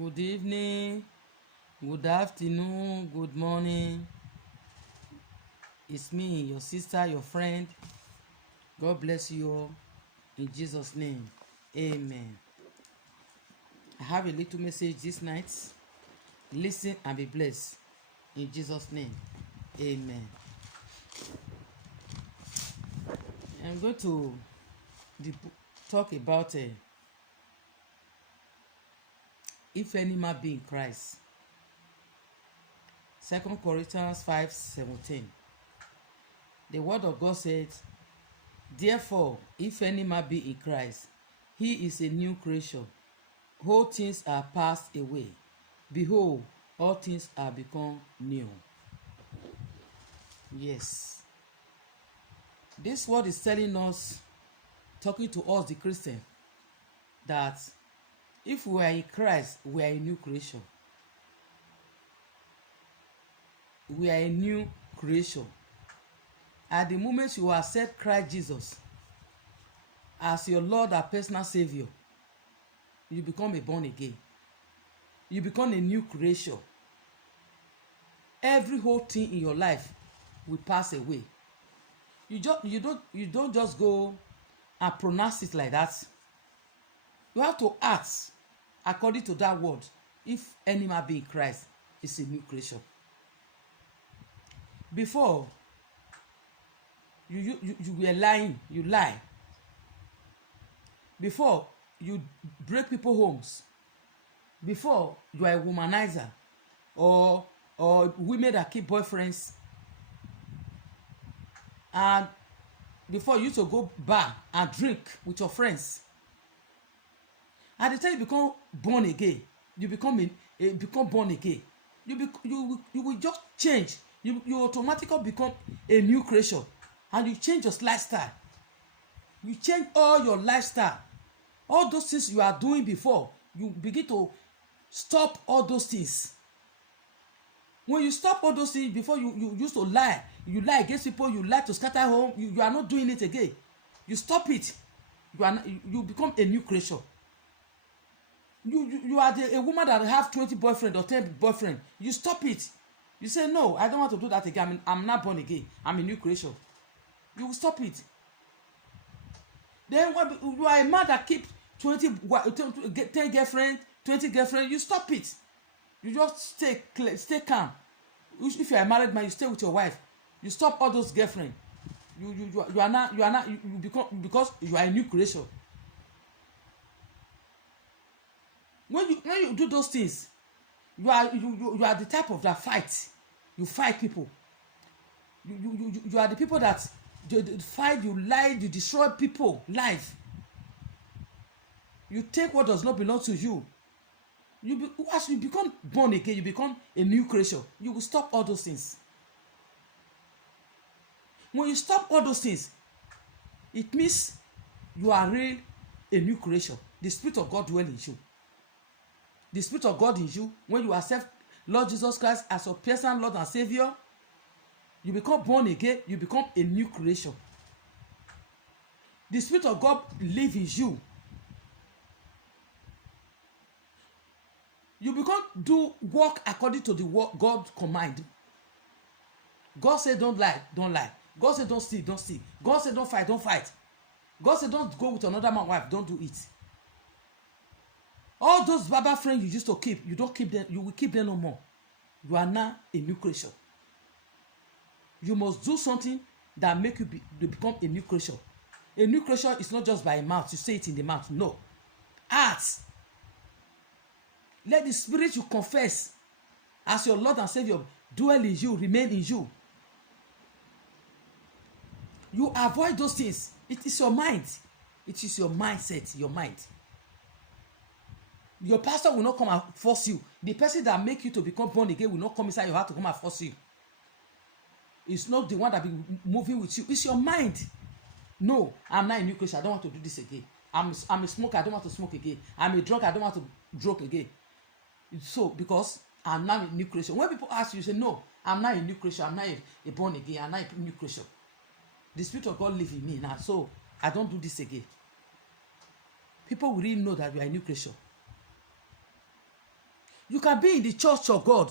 Good evening, good afternoon, good morning. It's me, your sister, your friend. God bless you all in Jesus' name. Amen. I have a little message this night. Listen and be blessed in Jesus' name. Amen. I'm going to talk about if any man be in Christ. 2 Corinthians 5:17. The word of God said, therefore, if any man be in Christ, he is a new creature. All things are passed away. Behold, all things are become new. Yes. This word is telling us, talking to us, the Christian, that if we are in Christ, we are a new creation. We are a new creation. At the moment you accept Christ Jesus as your Lord and personal Savior, you become a born again. You become a new creation. Every whole thing in your life will pass away. You don't just go and pronounce it like that. You have to act according to that word. If any man be in Christ, is a new creation. Before, you were lying, you lie. Before, you break people's homes. Before, you are a womanizer or women that keep boyfriends. And before, you used to go bar and drink with your friends. At the time you become born again, you become born again. You will just change. You automatically become a new creation, and you change your lifestyle. You change all your lifestyle. All those things you are doing before, you begin to stop all those things. When you stop all those things, before you used to lie, you lie against people, you lie to scatter home, you are not doing it again. You stop it. You become a new creation. You are a woman that have 20 boyfriend or 10 boyfriend. You stop it. You say, no, I don't want to do that again. I'm not born again. I'm a new creation. You will stop it. Then you are a man that keep 10 girlfriend, 20 girlfriend. You stop it. You just stay calm. If you are a married man, you stay with your wife. You stop all those girlfriend. You are not you become, because you are a new creation. When you do those things, you are the type of that fight. You fight people. You are the people that they fight. You lie. You destroy people life. You take what does not belong to you. As you become born again, you become a new creation. You will stop all those things. When you stop all those things, it means you are real a new creation. The Spirit of God dwells in you. The Spirit of God in you, when you accept Lord Jesus Christ as your personal Lord and Savior, you become born again, you become a new creation. The Spirit of God lives in you. You become work according to the word God command. God said don't lie, don't lie. God said don't steal, don't steal. God said don't fight, don't fight. God said don't go with another man's wife, don't do it. All those Baba friends you used to keep, you don't keep them, you will keep them no more. You are now a new creation. You must do something that make you become a new creation. A new creation is not just by a mouth, you say it in the mouth. No. Act. Let the Spirit you confess as your Lord and Savior dwell in you, remain in you. You avoid those things. It is your mind. It is your mindset, your mind. Your pastor will not come and force you. The person that make you to become born again will not come inside your heart to come and force you. It's not the one that be moving with you. It's your mind. No, I'm not a new creation. I don't want to do this again. I'm a smoker. I don't want to smoke again. I'm a drunk. I don't want to drink again. So, because I'm not a new creation. When people ask you, you say, no, I'm not a new creation. I'm not a born again. I'm not a new creation. The Spirit of God lives in me now. So, I don't do this again. People will really know that you are a new creation. You can be in the church of God,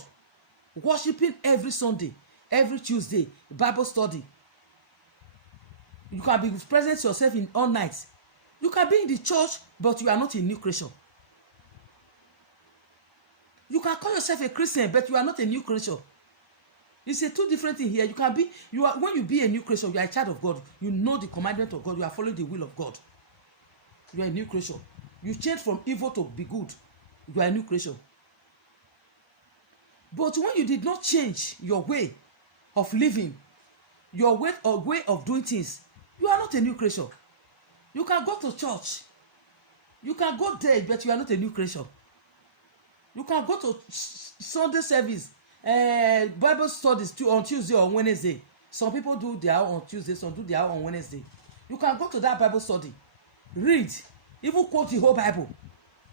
worshiping every Sunday, every Tuesday, Bible study. You can be present yourself in all nights. You can be in the church, but you are not a new creation. You can call yourself a Christian, but you are not a new creation. It's a two different thing here. When you be a new creation, you are a child of God. You know the commandment of God. You are following the will of God. You are a new creation. You change from evil to be good. You are a new creation. But when you did not change your way of living, your way of doing things, you are not a new creation. You can go to church. You can go there, but you are not a new creation. You can go to Sunday service, Bible studies on Tuesday or Wednesday. Some people do their own on Tuesday, some do their own on Wednesday. You can go to that Bible study, read, even quote the whole Bible,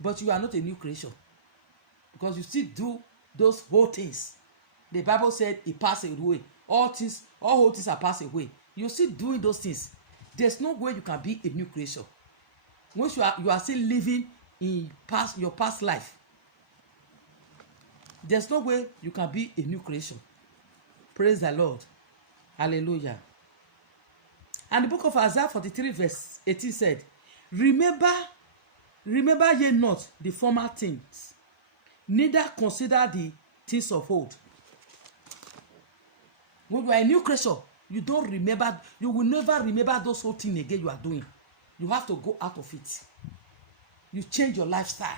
but you are not a new creation because you still do those whole things. The Bible said it passed away. All whole things are passed away. You still doing those things. There's no way you can be a new creation once you are still living in your past life. There's no way you can be a new creation. Praise the Lord. Hallelujah. And the book of Isaiah 43 verse 18 said, remember ye not the former things, neither consider the things of old. When you are a new creation, you will never remember those whole things again you are doing. You have to go out of it. You change your lifestyle.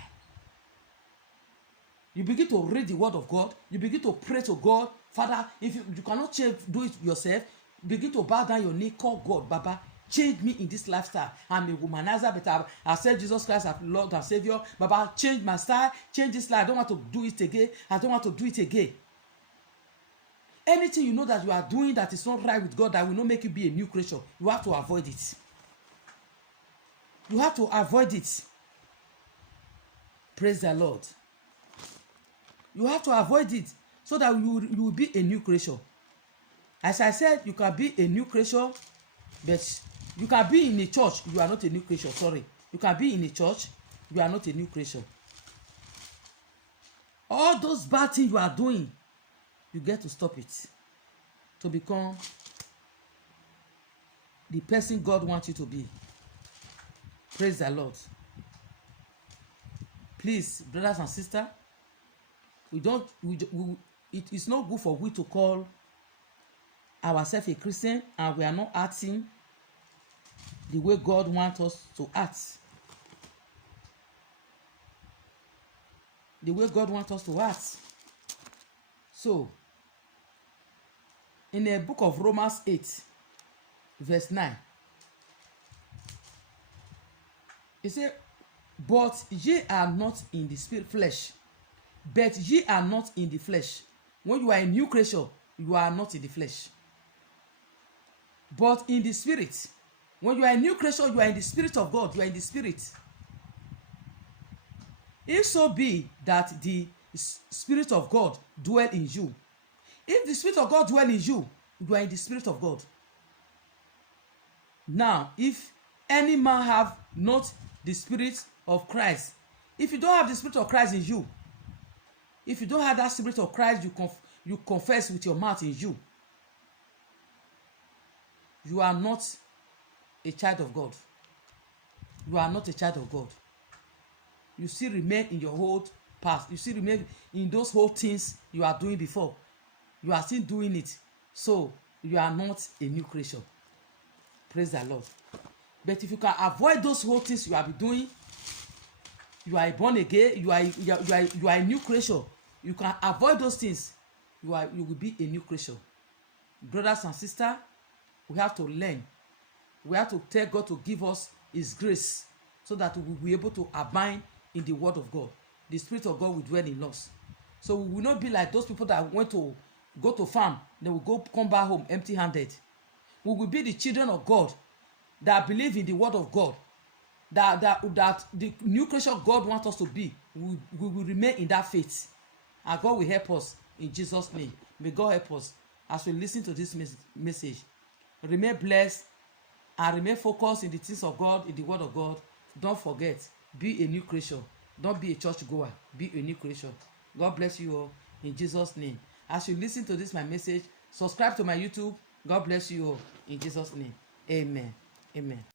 You begin to read the word of God. You begin to pray to God. Father, if you cannot do it yourself, begin to bow down your knee, call God, Baba, change me in this lifestyle. I'm a womanizer, but I accept Jesus Christ as Lord and Savior. Baba, change my style, change this life. I don't want to do it again. I don't want to do it again. Anything you know that you are doing that is not right with God, that will not make you be a new creature, you have to avoid it. You have to avoid it. Praise the Lord. You have to avoid it so that you will be a new creature. As I said, you can be a new creature, but you can be in a church, you are not a new creature. Sorry. You can be in a church, you are not a new creature. All those bad things you are doing, you get to stop it to become the person God wants you to be. Praise the Lord. Please, brothers and sisters, it is not good for we to call ourselves a Christian and we are not acting the way God wants us to act. The way God wants us to act. So, in the book of Romans 8, verse 9, it says, but ye are not in the spirit flesh, but ye are not in the flesh. When you are a new creature, you are not in the flesh, but in the spirit. When you are a new creature, you are in the spirit of God. You are in the spirit. If so be that the spirit of God dwell in you. If the spirit of God dwell in you, you are in the spirit of God. Now, if any man have not the spirit of Christ, if you don't have the spirit of Christ in you, if you don't have that spirit of Christ, you confess with your mouth in you, you are not a child of God. You are not a child of God. You still remain in your old past. You still remain in those whole things you are doing before. You are still doing it. So you are not a new creation. Praise the Lord. But if you can avoid those whole things you have been doing, you are born again, you are a new creation. You can avoid those things, you will be a new creation. Brothers and sisters, we have to learn. We have to tell God to give us His grace so that we will be able to abide in the Word of God. The Spirit of God will dwell in us. So we will not be like those people that went to go to farm, they will come back home empty-handed. We will be the children of God that believe in the Word of God. That the new creation God wants us to be. We will remain in that faith. And God will help us in Jesus' name. May God help us as we listen to this message. Remain blessed and remain focused in the things of God, in the Word of God. Don't forget, be a new creation. Don't be a church goer. Be a new creation. God bless you all in Jesus' name. As you listen to this my message, subscribe to my YouTube. God bless you all in Jesus' name. Amen. Amen.